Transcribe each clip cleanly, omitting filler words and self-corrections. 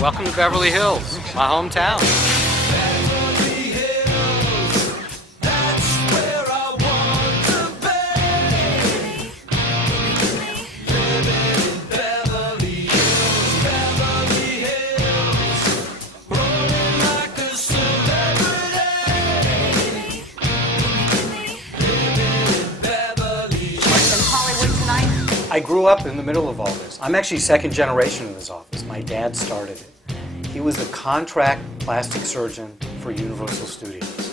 Welcome to Beverly Hills, my hometown. I grew up in the middle of all this. I'm actually second generation in this office. My dad started it. He was a contract plastic surgeon for Universal Studios.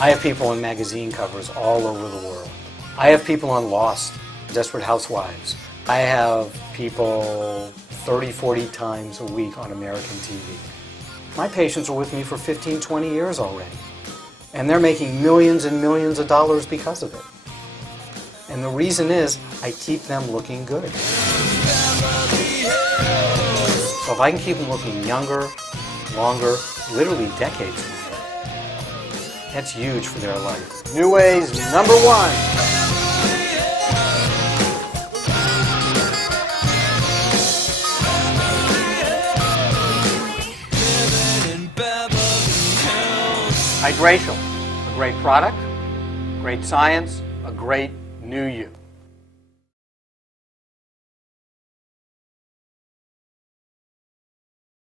I have people in magazine covers all over the world. I have people on Lost, Desperate Housewives. I have people 30, 40 times a week on American TV. My patients are with me for 15, 20 years already. And they're making millions and millions of dollars because of it. And the reason is, I keep them looking good. So if I can keep them looking younger, longer, literally decades longer, that's huge for their life. Neways number 1. Hydration, a great product, great science, a great new you.